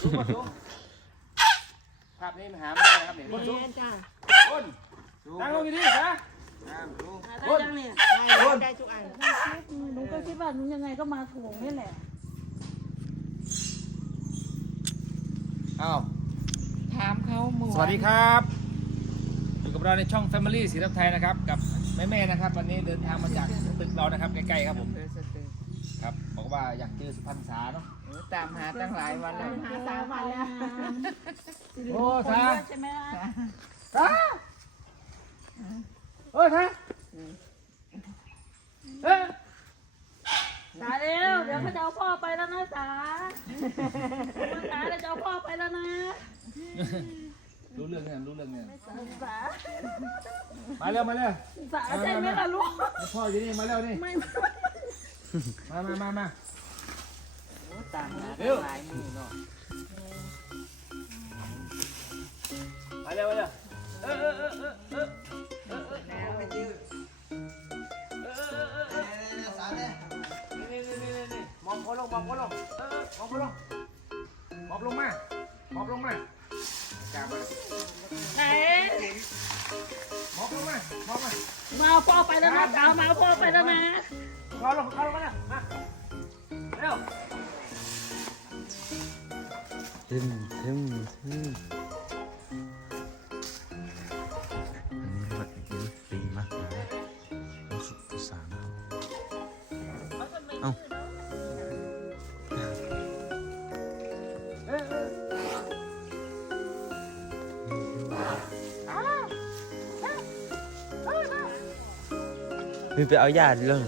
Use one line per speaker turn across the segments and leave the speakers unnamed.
สูงมาสูงภาพนี้มันหาไม่ได้นะครับเนี่ยบนสูง
จ้า
บนนั่งลงดีๆนะ
ได้จังเนี่ยได้ได้ทุกอัน
หนูก็คิดว่าหนูยังไงก็มาถูกนี่แหละ
อ้าว
ถามเขาหมู่
สวัสดีครับอยู่กับเราในช่อง Family สีรับไทยนะครับ กับแม่ๆนะครับ วันนี้เดินทางมาจากตึกเรานะครับใกล้ๆครับผม ว่าอยากเจอสุพรรณษาเนาะ
โอ้ตามหาตั้งหลายวันแล้ว
หาสามวันแล้ว
โอ้สา
ใช่ไหมล่ะ
สาเอ้ยสาเอ้ย
สาเร็วเดี๋ยวเขาจะเอาพ่อไปแล้วนะสาสาเดี๋ยวจะเอาพ่อไปแล้วนะ
รู้เรื่องเนี่ยรู้เรื่องเนี่ย
สา
มาเร็วมาเร็ว
สาใช่ไหมล่ะลูก
นี่พ่ออยู่นี่มาเร็วนี่
ไม่
มามามามา
ตามหาตั้งหลายมือเนาะ
มาเร็วมาเร็วเออเออเออเออเออ
แล้วไปยืด
นี่นี่นี่นี่นี่มองคนลงมองคนลงเออมองคนลงมอบลงมามอบลงมาจับมา
ไหน
มอบลงมามอบมา
มาเอาพ่อไปแล้วนะสามาเอาพ่อไปแล้วนะ
รอลงรอลงมาเนี่ยมาเร็ว
ทึมทึมทึมอันนี้รถนี้ปีมากเลยรถสุดสามเอ้า
เออเออ
มีไปเอาญาติเรื่อง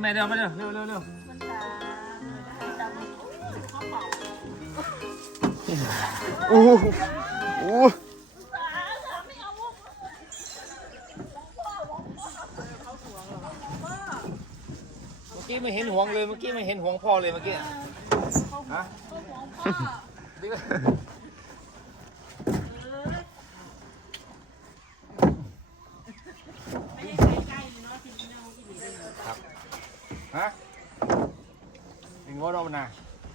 แม่เร็วมาเร็วเร็วเร็วเร็ว
มันสาได้จับมาข้าวเปล่า
โอ้โหโอ้โห
สาสาไม่เอาลูก
เมื่อกี้ไม่เห็นห่วงเลย เมื่อกี้ไม่เห็นห่วงพ่อเลยเมื่อกี้ฮะ
เขาห่วงพ่อ
ดีกว่าครับฮะยิงวัว เรานา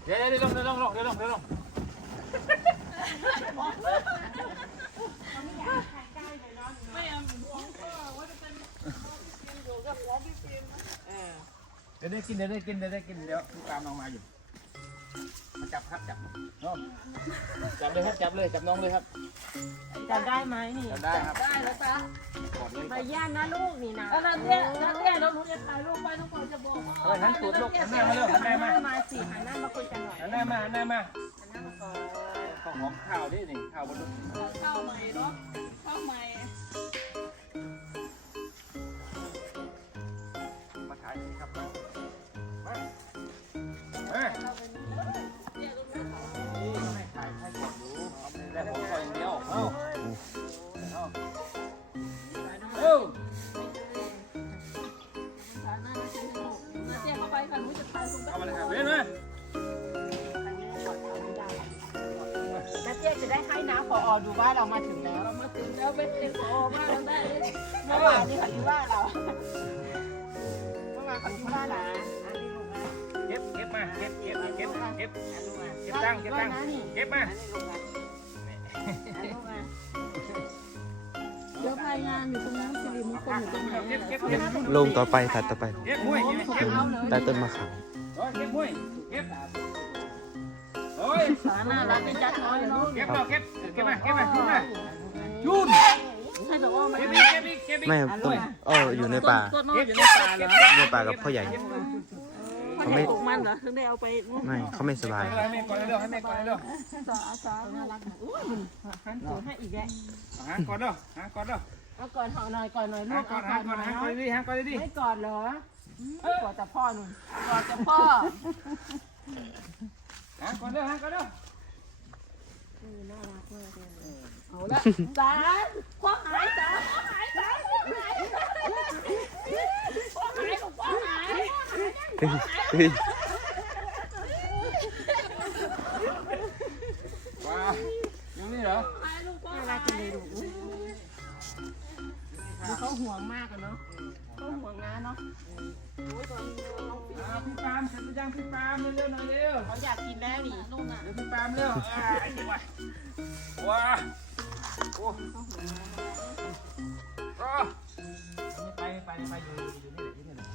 เดี๋ยวเดี๋ยวเดี๋ยวลงเดี๋ยวลงเดี๋ยวลงเดี๋ยวลง
เอาห่วงพ่อว่าจะเป็นอยู่กับหัวพี่ฟิล์ม
เออ
เดี๋ยวได้กินเดี๋ยวได้กินเดี๋ยวได้กินเดี๋ยวลูกตามน้องมาอยู่ จับครับจับน้องจับเลยครับจับเลยจับน้องเลยครับ
จำได้ไหมนี่
จับได้ครับ
ได้แล้วจ้ะ
กอดเลย
ใบย่านนะลูกนี่นะ
แล้วนั่นเนี่ยนั่นเนี่ยเราหนูจะถ่ายรูปไปน้องปอยจะบอกว่า
เฮ้ยหันตูดลูกหันหน้ามาเร็วหันหน้ามา
มาสิหันหน้ามาคุยกันหน่อย
หันหน้ามาหันหน้ามา
หันหน้ามาก่อน
ข้าวหอมข้าวดินี่ข้าวบนรถ
ข้าวใหม่เนาะข้าวใหม่
มาถ่ายนี่ครับมามา ดูว่าเรามา
ถึงแล้ว
เรามาถึงแล้วไปเป็นพอมากได้
เมื่อวานนี่เขาที่ว่าเราเมื่อวานเขาที่ว่านะอันนี้ลูกนะ
เก็บเก็บมาเก็บเก็บเก็บเก็บเก็บตังเก็บตังเก็บมา
อันนี้ลูกนะอันลูกนะ
เดี๋ยวพายงานอยู่ตรงนั้นสิริมงคลอยู่ตรงน
เก็บเก็บเก็บ
ลงต่อไปถัดต่อไป
เก็บมวยเก็บ
ใต้ต้นมะขาม
เก็บมวยเก็บโอ้ย
สาน่ารักเป็นจัดน้อยลูก
เก็บมาเก็บ เก็บมาเก็บมายุ่นมายุ่น
ให้บอกว่ามัน
เก็บอีกเก็บอีกเก็บอีก
ไม่ต้นเอออยู่ในป่า
ต้นน้อยอยู่ในป่าเหรอ
ในป่ากับพ่อใหญ่
เขาไม่ปลูกมันเหรอถึงได้เอาไป
ไม่เขาไม่สบาย
ให้แม่ก่อนเร็วให้แม่ก่อนเร็ว
สาสาน่ารักอุ้ย
หันตัวให้อีกแล้ว
หาก่อนเร็วหาก่อนเร็ว
เอาก่อนหอหน่อยก่อนหน่อยลู
หากก่อน
เอา
หา
ก่อนห
ก่
น่
อ
อนย
หาก่อนดีหาก่อนดี
ไม่ก่อนเหรอก่อนแต่พ่อหนุ่ม
กอดกับพ่อ
หาก่อนเร็วหาก่อนเร็ว
เอาละสาพ่อหายสาพ่อหายสาพ่อหายพ่อหายพ่อหาย
เฮ้ยเฮ้ย
พี่ปาล์มเร็วๆหน่อยเร็ว
เขาอยากกินแล้วนี่
นู่นน่ะ
เดี๋ยวพี่ปาล์มเร็วอ่าไอ้นี่วะว้าโอ้อ่าไม่ไปไม่ไปไม่ไปอยู่อยู่นี่แหละอยู่นี่แหละ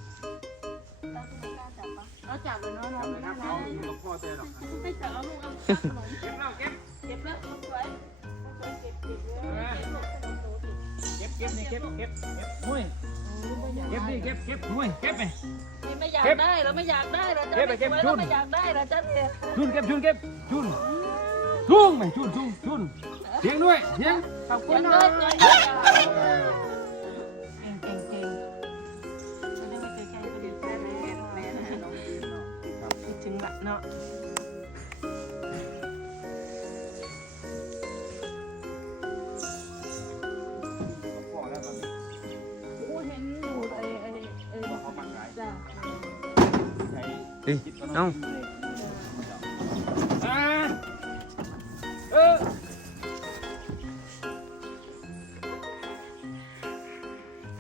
เราจับเลยเนาะน้อง
ทำเลยครับเอาอยู่กับพ่อเต้หรอก
ไม่จับแล้วลูกเอาขนม
เก็บแล้วเก็บ
เก็บแล้วสวยสวยเก็บเก็บเลยเก็บลูกขนมหนูสิ
เก็บเก็บนี่เก็บเก็บเก็บหุ้ยเก็บนี่เก็บเก็บหุ้ยเก็บไป
ไม่อยากได้เราไม่อยากได้ เราจะ
เก็บไปเก็บชุ
เรา
น
ไม่อยากได้เราจะเนี่ย
ชุนเก็บชุนเก็บชุนชุนไปชุนชุนชุนเสียงด้วยเสียง
ขอบคุ
เก็
ณ
บ
นะ
เลยเเอ้ย
เอ้าอ่าเออ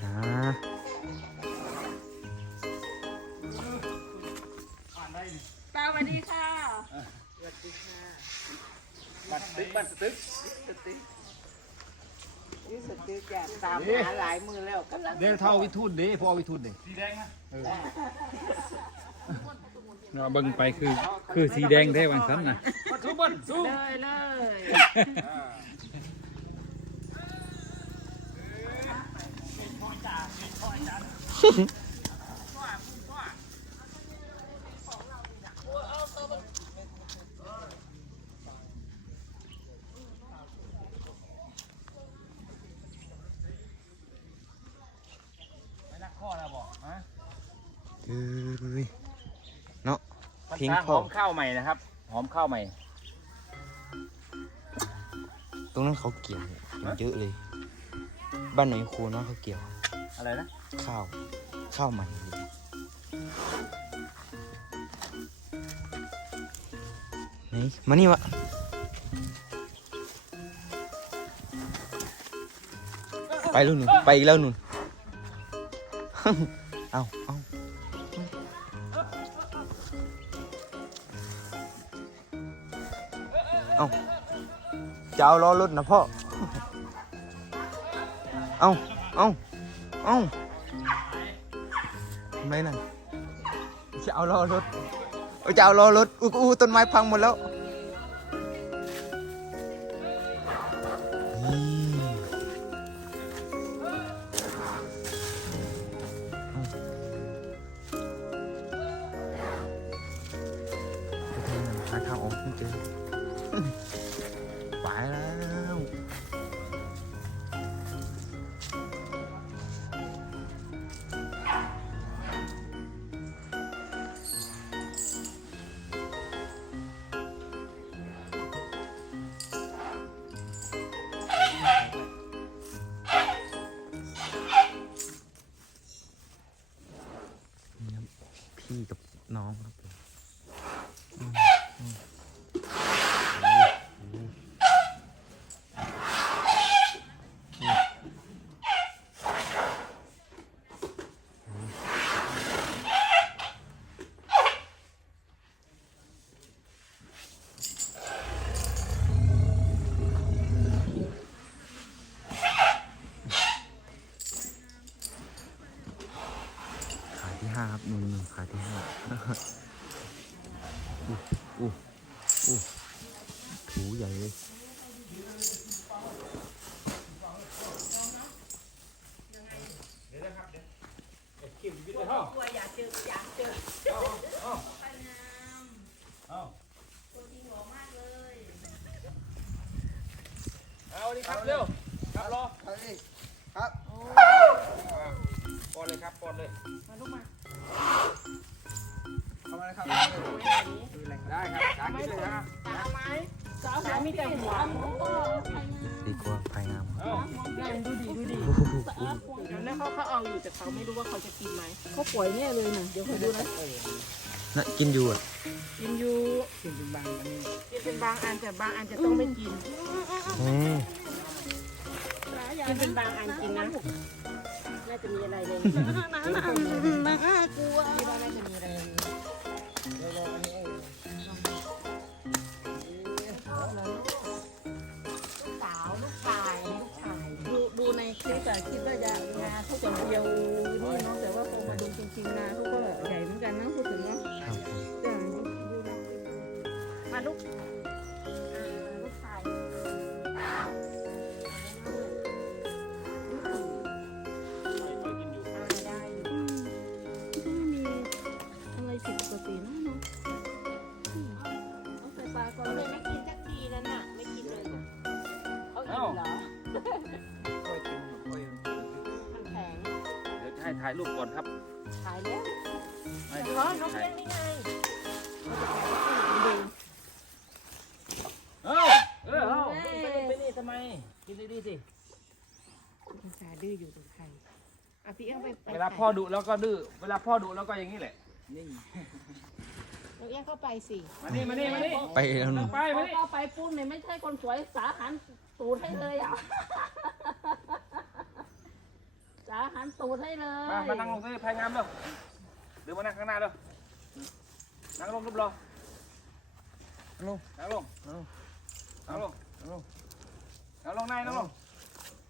อ่า
ผ่านได้ดิ
ตาสวัสดีค่ะ
บัตรตึกบัตรตึก
นี่สุดคือจะตามหาหลายมือแล้วกำลัง
เดี๋ยวเท่าวิทูนดิพอวิทูนดิสีแดงนะ
เนาะเบิ่งไปคือคือสีแดงแท้วันสันนะ
บัตรสู้บอลสู้
เลยเลย
ไม่นักข้อแล้วบอกฮะ
เอ้ยเนาะ
มัน
เพลง
สร้าง
พ่
ห
อ
อมข้าวใหม่นะครับ หอมข้าวใหม่
ตรงนั้นเขาเกี่ยวเยอะเลย บ้านหน่อยครูเนาะเขาเกี่ยว
อะไรนะ
ข้าว ข้าวใหม่เลยนี่มานี่วะไปแล้วหนุ่นไปอีกแล้วหนุ่น เอาเอาเอา จะเอาล้อรถนะพ่อ เอาเอาเอาทำไมนั่นจะเอาล้อรถจะเอาล้อรถอู้อู้ต้นไม้พังหมดแล้ว อู้อู้อู้ถูใหญ่เลย
คิววิทย์เลยเท่า
ตัวอยากเจออยากเจอ
เอาเอาเอาดิครับเร็วครับรอ
ครับ
ปอนเลยครับปอนเลย
มาลูกมา
เข้ามาเลยครับ
ได้ครับ สามคิดเลยนะ
ตาไหมสาวสาวมีแต่หัว
ดีกว่าภายงามครับ
ดูดีดูดี
โอ้โห
แล้วเขาเขาเอาอยู่แต่เขาไม่รู้ว่าเขาจะกินไหมเขาป่วยแน่เลยนะเดี๋ยวคอยดูนะ
น่ะกินอยู่อะ
กินอยู่
กินเป็นบางอัน
กินเป็นบางอันแต่บางอันจะต้องไม่กิน
อืม
กินเป็นบางอันกินนะน่าจะมีอะไรเลย
น่ากลัวา
งา
เขาจะเรียวนี่เนาะแต่ว่าพอมาดูจริงๆนาเขาก็ใหญ่เหมือนกันนะพูดถึงเนาะ
ครับผม
เออดูดูใน
มาลูกา
ยรูปก่อนครับ
ขายแล้ว
ไม่
เพราะน้องเลี้ยงนี่ไง
เอ้าเออเอ้าไปนี่ทำไม กินดีๆสิ
ภาษาดื้ออยู่ตรงใครอะพี่เอี้ยงไปไป
เวลาพ่อดุแล้วก็ดื้อ เวลาพ่อดุแล้วก็อย่างนี้แหละ นี่
น้องเอี้ยงเข้าไปสิ
มานี่มานี่มานี่
ไปแล้วหนู
ไป
พ
มา
อ
นี่
เข้าไปปุ๊บเนี่ยไม่ใช่คนสวยสาหันตูดให้เลยอะ สาหันตูดให้เลย
มามานั่งลงสิพายงามเร็วเดี๋ยวมานั่งข้างหน้าเร็วนั่งลงรูปรอนั่งลงนั่งลงนั่งลงนั่งลงนั่งลงนายนั่งลง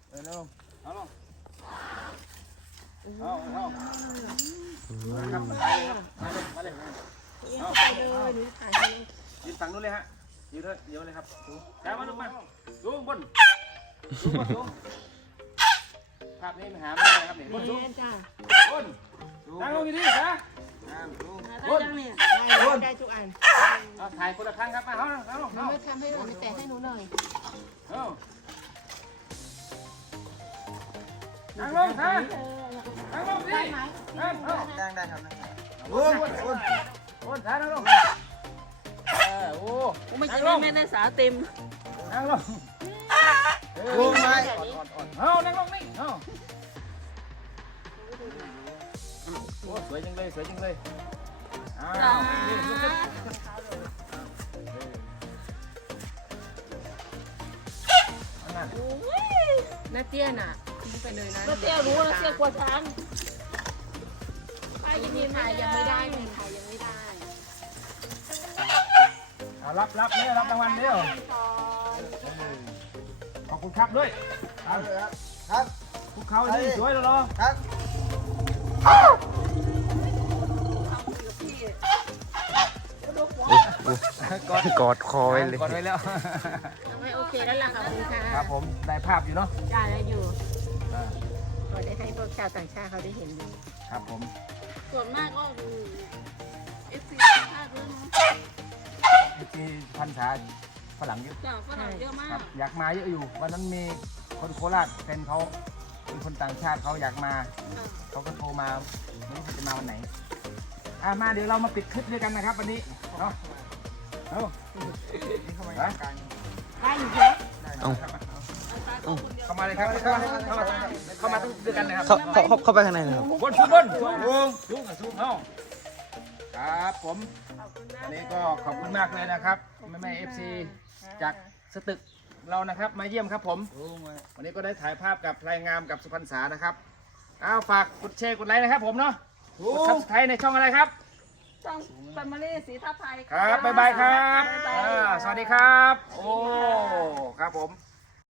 เออนั่งลงนั่งลงเอาเอามาครับมาเลยครับมาเลยมาเลย
พี่เอี้ยงเข้าไปเลยหนูถ่ายให้
ยืนฝั่งนู้นเลยฮะยืนเลยเดี๋ยวเลยครับแกมาลงมาสูงบนสูงบนสูง ภาพนี้มันหาไม่ได้ครับเนี่ยบนสูง
แม่จ้า
บนนั่งลงดีๆนะ
ได้ยังเนี่ย
ได้ได้ทุกอัน
เอาถ่ายคนละครั้งครับมาเอาเอาเอา
หนู
เอา
ไม่ทำให้หนูไม่แต่ให้หนูหน่อย
เอานั่งลงฮะนั่งลงดิ
ได้ไหม
นั่งเอา
ได้ได้ครับ
โอ้ยโอ้ยโอ้ยโอ้ยถ่ายนั่งลงเออโอ้
กูไม่
นั่
กิ
ง
น
ลง
ไม่ได้สาเต็ม
นั่งลง
โอ้ไม่
เอานั่งลงนี่เอาโอ้สวยจังเลยสวยจังเลยอ้าวนี่ลุกขึ้นเอานั่น
น้าเตี้ยน่ะทิ้งไปเลยนะ
ก็เตี้ยรู้นะเตี้ยกลัวช้าง
ไปยังมีถ่ายยังไม่ได้เลยถ่ายยังไม่ได้
เอารับรับเนี่ยรับรางวัลเดียวขอบคุณครับด้วย
ครับครับ
พวกเขาดีสวยแล้วเหรอ
ครับ
กอดคอไว้เลย
กดไว้แล้ว
ไม่โอเคแล้วล่ะขอบคุณค่ะ
ครับผมได้ภาพอยู่เนาะ
จ่ายแล้วอยู่ก็ได้ให้พวกชาวต่างชาติเขาได้เห็นอยู่
ครับผม
ส่วนมากก็เอฟซีภาคด้วยเนาะ
ที่พันษาฝรั่งเยอะ
จากฝรั่งเยอะมา
ครั
ก
บอยากมาเยอะอยู่วันนั้นมี คนโคราชเป็นเขาเป็นคนต่างชาติเขาอยากมา เขาก็โทรมาไม่รู้เขาจะมาวันไหนอะมาเดี๋ยวเรามาปิดคลิปด้วยกันนะครับ วันนี้เนาะเอา
นี่เข้ามา
ไป
กลาง
ได้อยู่ครับ
เอ้า
เข้ามาเลยครับเข้ามาเข้ามาเข้ามาด้วยกันนะครับ
เข้าเข้าเข้าเข้าไปข้างในนะครับ
บนชุบบนชุบชุบชุบเอาครับผมอันนี้ก็ขอบคุณมากเลยนะครับแม่แม่เอฟซีจากสตึก เรานะครับมาเยี่ยมครับผม
โอ้มา
วันนี้ก็ได้ถ่ายภาพกับพลายงามกับสุพรรณษานะครับอ้าวฝากกดแชร์กดไลค์นะครับผมเนาะกดซับสไครต์ในช่องอะไรครับ
ช่องแฟมิลี่สีทับไทย
ครับบ๊ายบายครับ
บ๊ายบาย
อ่าสวัสดีครับ โอ้ ครับผม